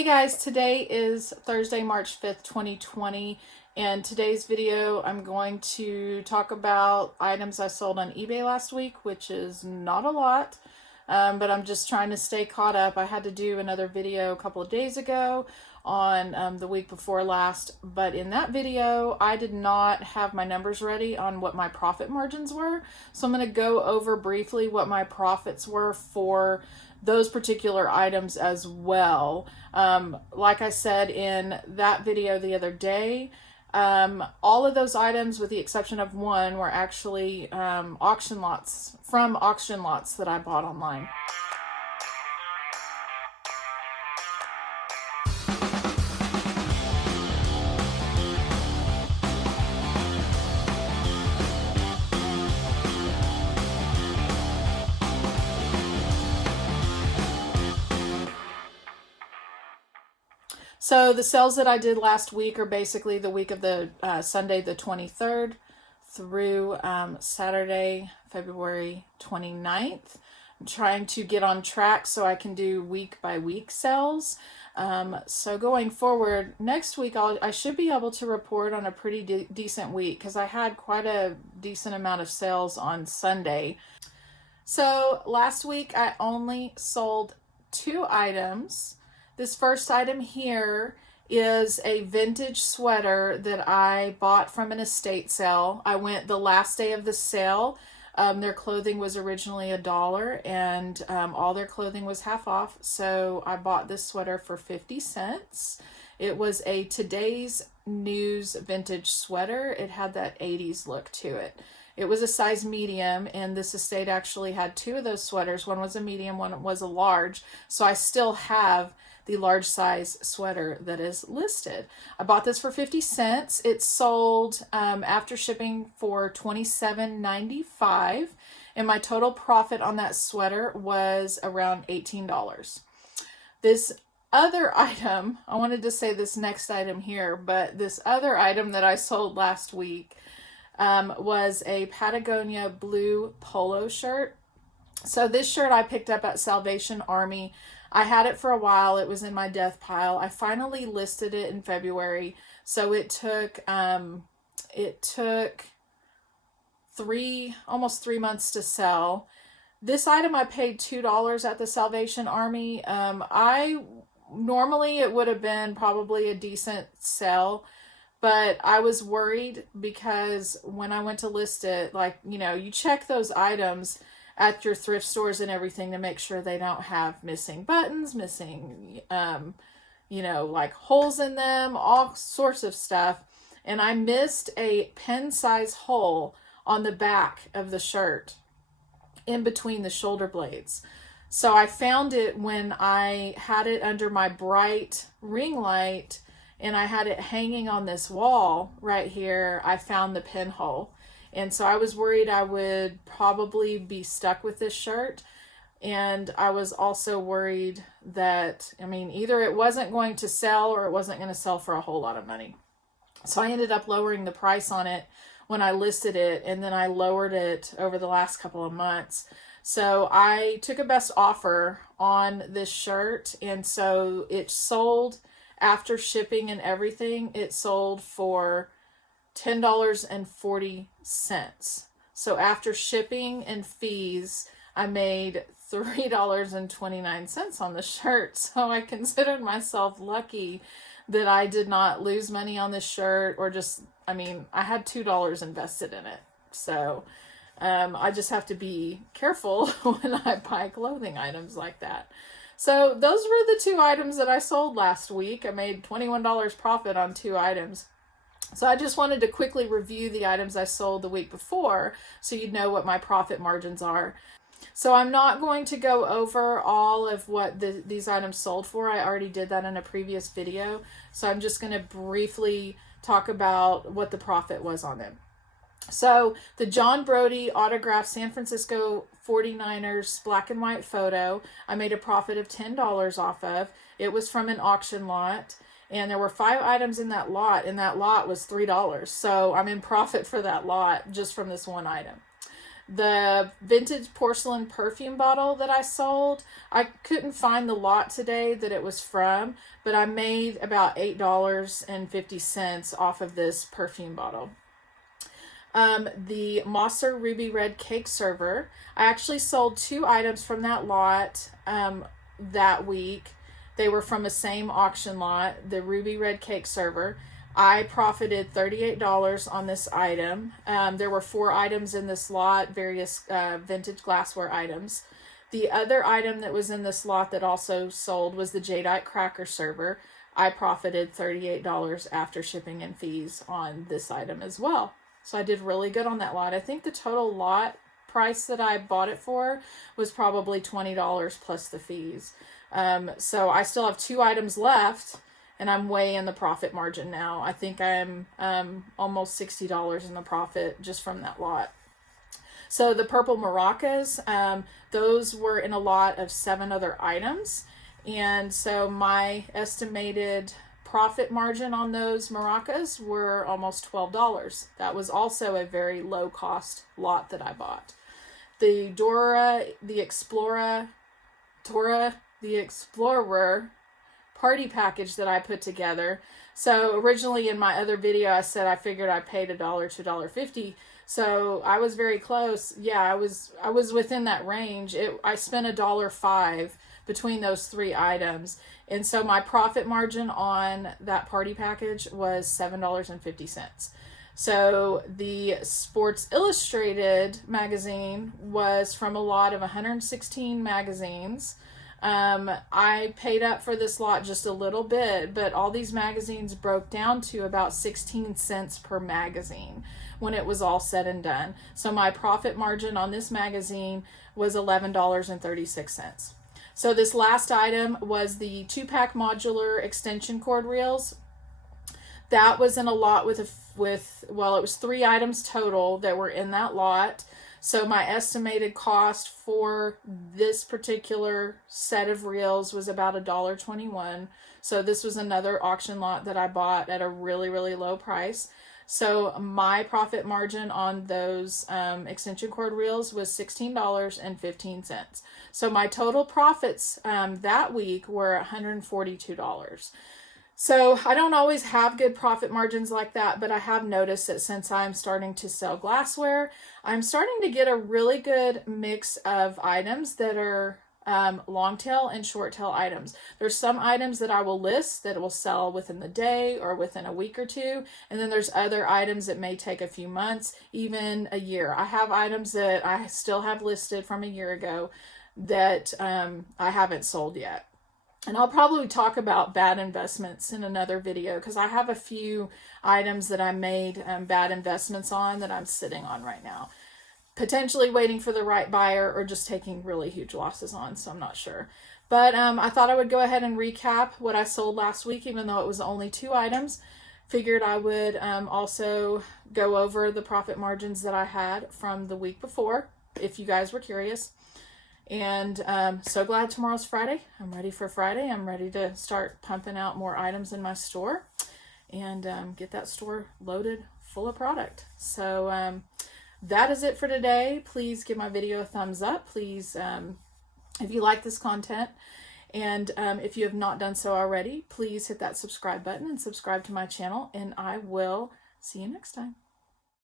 Hey guys, today is Thursday, March 5th, 2020, and today's video I'm going to talk about items I sold on eBay last week, which is not a lot, but I'm just trying to stay caught up. I had to do another video a couple of days ago on the week before last, but in that video I did not have my numbers ready on what my profit margins were, so I'm going to go over briefly what my profits were for those particular items as well. Like I said in that video the other day, all of those items with the exception of one were actually auction lots that I bought online. So the sales that I did last week are basically the week of the Sunday the 23rd through Saturday, February 29th. I'm trying to get on track so I can do week by week sales. So going forward, next week I should be able to report on a pretty decent week because I had quite a decent amount of sales on Sunday. So last week I only sold 2 items. This first item here is a vintage sweater that I bought from an estate sale. I went the last day of the sale. Their clothing was originally $1 and all their clothing was half off. So I bought this sweater for 50 cents. It was a Today's News vintage sweater. It had that 80s look to it. It was a size medium, and this estate actually had 2 of those sweaters. One was a medium, one was a large. So I still have the large size sweater that is listed. I bought this for 50 cents. It sold after shipping for $27.95, and my total profit on that sweater was around $18. This other item, I wanted to say this next item here, but this other item that I sold last week was a Patagonia blue polo shirt. So this shirt I picked up at Salvation Army. I had it for a while. It was in my death pile. I finally listed it in February. So it took almost 3 months to sell. This item I paid $2 at the Salvation Army. Normally it would have been probably a decent sell, but I was worried because when I went to list it, you check those items at your thrift stores and everything to make sure they don't have missing buttons, missing, like holes in them, all sorts of stuff. And I missed a pen size hole on the back of the shirt in between the shoulder blades. So I found it when I had it under my bright ring light and I had it hanging on this wall right here. I found the pinhole. And so I was worried I would probably be stuck with this shirt. And I was also worried that, either it wasn't going to sell or it wasn't going to sell for a whole lot of money. So I ended up lowering the price on it when I listed it, and then I lowered it over the last couple of months. So I took a best offer on this shirt, and so it sold after shipping and everything. It sold for $10.40. So after shipping and fees, I made $3.29 on the shirt. So I considered myself lucky that I did not lose money on this shirt, or I had $2 invested in it. So I just have to be careful when I buy clothing items like that. So those were the 2 items that I sold last week. I made $21 profit on 2 items. So I just wanted to quickly review the items I sold the week before so you'd know what my profit margins are. So I'm not going to go over all of what these items sold for. I already did that in a previous video. So I'm just going to briefly talk about what the profit was on them. So the John Brody autographed San Francisco 49ers black and white photo, I made a profit of $10 off of. It was from an auction lot. And there were 5 items in that lot, and that lot was $3. So I'm in profit for that lot just from this one item. The vintage porcelain perfume bottle that I sold, I couldn't find the lot today that it was from, but I made about $8.50 off of this perfume bottle. The Mosser Ruby Red Cake Server, I actually sold 2 items from that lot that week. They were from the same auction lot, the Ruby Red Cake Server. I profited $38 on this item. There were 4 items in this lot, various vintage glassware items. The other item that was in this lot that also sold was the Jadeite Cracker Server. I profited $38 after shipping and fees on this item as well. So I did really good on that lot. I think the total lot price that I bought it for was probably $20 plus the fees. So I still have 2 items left, and I'm way in the profit margin now. I think I'm almost $60 in the profit just from that lot. So the purple maracas, those were in a lot of 7 other items. And so my estimated profit margin on those maracas were almost $12. That was also a very low cost lot that I bought. The Dora the Explorer party package that I put together. So originally in my other video, I said I figured I paid $1 to $1.50. So I was very close. Yeah, I was within that range. I spent $1.05 between those 3 items. And so my profit margin on that party package was $7.50. So the Sports Illustrated magazine was from a lot of 116 magazines. I paid up for this lot just a little bit, but all these magazines broke down to about 16 cents per magazine when it was all said and done. So my profit margin on this magazine was $11.36. So this last item was the 2-pack modular extension cord reels. That was in a lot it was 3 items total that were in that lot. So my estimated cost for this particular set of reels was about $1.21. So this was another auction lot that I bought at a really, really low price. So my profit margin on those extension cord reels was $16.15. So my total profits that week were $142. So I don't always have good profit margins like that, but I have noticed that since I'm starting to sell glassware, I'm starting to get a really good mix of items that are long tail and short tail items. There's some items that I will list that will sell within the day or within a week or 2. And then there's other items that may take a few months, even a year. I have items that I still have listed from a year ago that I haven't sold yet. And I'll probably talk about bad investments in another video because I have a few items that I made bad investments on that I'm sitting on right now. Potentially waiting for the right buyer or just taking really huge losses on, so I'm not sure. But I thought I would go ahead and recap what I sold last week, even though it was only 2 items. Figured I would also go over the profit margins that I had from the week before, if you guys were curious. And so glad tomorrow's Friday. I'm ready for Friday. I'm ready to start pumping out more items in my store and get that store loaded full of product. So that is it for today. Please give my video a thumbs up. Please, if you like this content, and if you have not done so already, please hit that subscribe button and subscribe to my channel, and I will see you next time.